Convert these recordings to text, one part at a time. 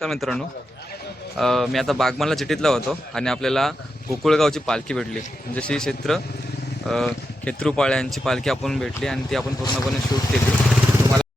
तर मित्रांनो मी आता बागमानला चिठीतला होतो आणि आपल्याला गोकुळगावची पालखी भेटली. म्हणजे श्री क्षेत्र खेत्रूपाळ्यांची पालखी आपण भेटली आणि ती आपण पूर्णपणे शूट केली. तुम्हाला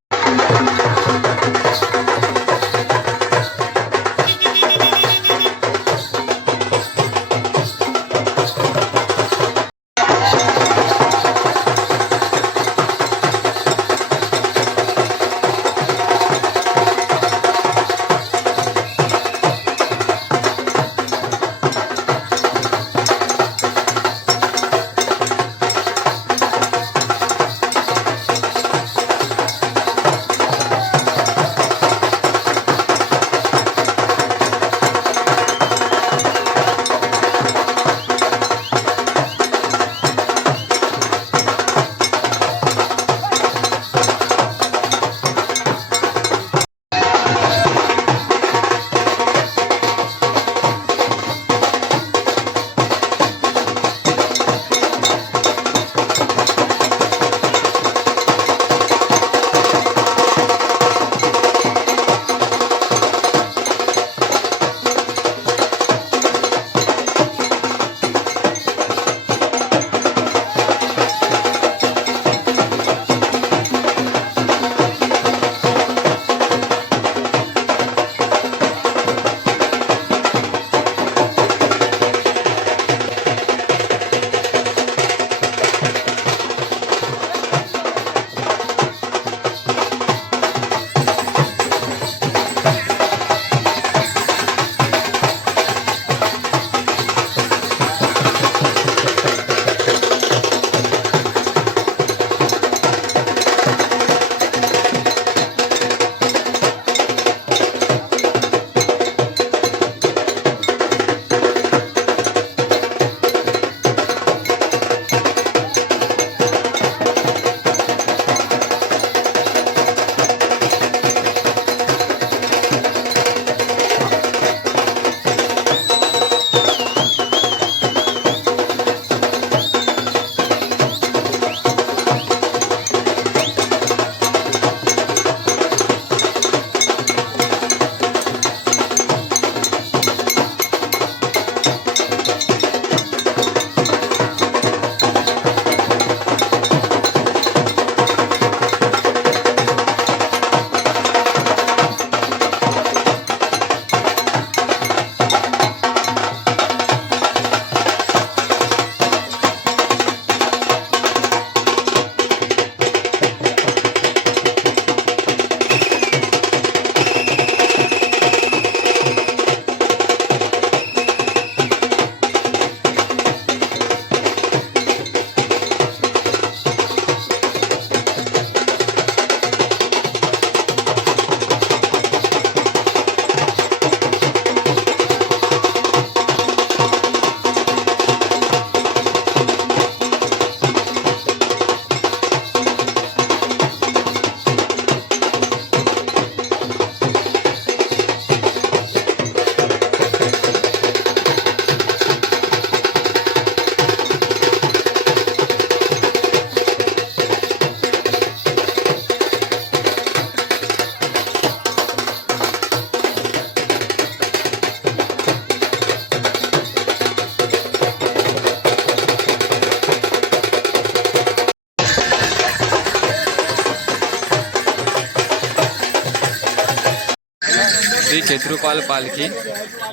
श्री खेत्रूपाल पालखी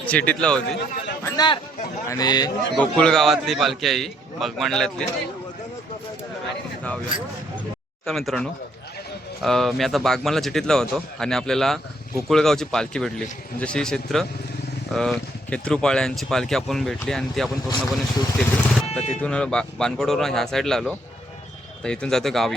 चिठीतला होती आणि गोकुळ गावातली पालखी आहे बागमांडल्यातली. तर मित्रांनो मी आता बागमानला चिठीतला होतो आणि आपल्याला गोकुळगावची पालखी भेटली. म्हणजे श्री क्षेत्र खेत्रूपाळ्यांची पालखी आपण भेटली आणि ती आपण पूर्णपणे शूट केली. आता तिथून बानकोडवरून ह्या साईडला आलो. आता इथून जातो गावी.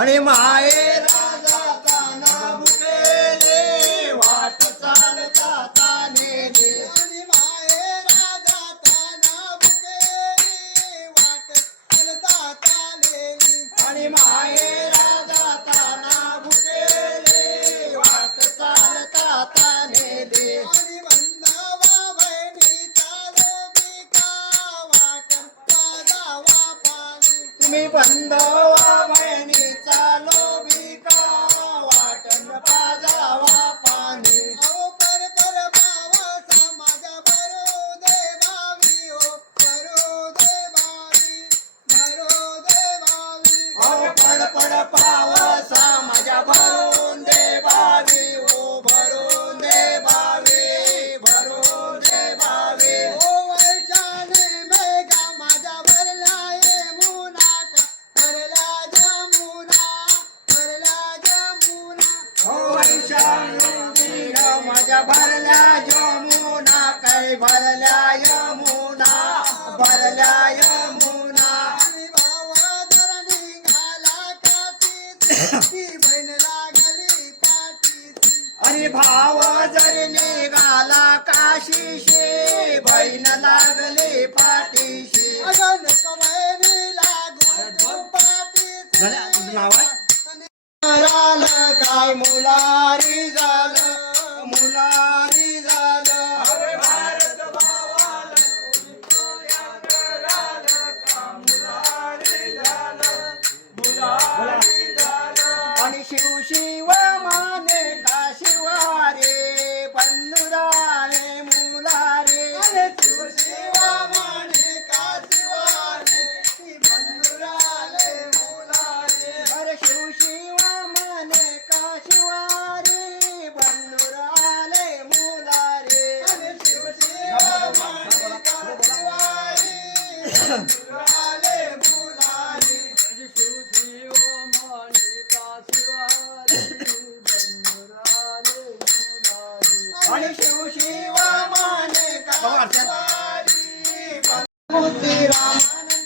आणि माये राजा ताना भुकेले वाट चालता तानेले आणि माये राजा ताना भुकेले वाट चालता तानेले आणि माये राजा ताना भुकेले वाट चालता तानेले आणि बंधावा बहिणी चालू बिका वाट जावा तुम्ही बंधवा बहिणीचा लोभी का वाटण पाजावा पाणी अहो पर भावा समाजा भरो दे भावी हो भरो दे भावी भरो दे भावी अहो पड पावसा माझ्या भरून दे भावी हो भरून दे भावी भरून दे भावी हो वर्षाने मेघा माझ्या भरला यमुना भरला जमुना हो वर्षाने मेघा माझ्या भरल्या जमुना काय भरल्या यमुना भरल्या यमुना आणि भावा जर निघाला काशीची बहीण लागली पाठीची आणि भाव जर निघाला काशीशी बहीण लागली पाठीशी अगं नको बहिणी लागू पाठीशी झालं काय मुलारी झालं मुलारी झालं अरे भारत भावाला मुलारी झालं आणि शिव माने का शिवारे बंधुराले मुलारे अरे शिव माने का शिवारे बंधुराले मुलारे अरे शिव माने का शिवारे बंधुराले मुलारे अरे शिव माने का शिवारे बंधुराले मुलारे आणि शिव माने का शिवारी मोती रामानंद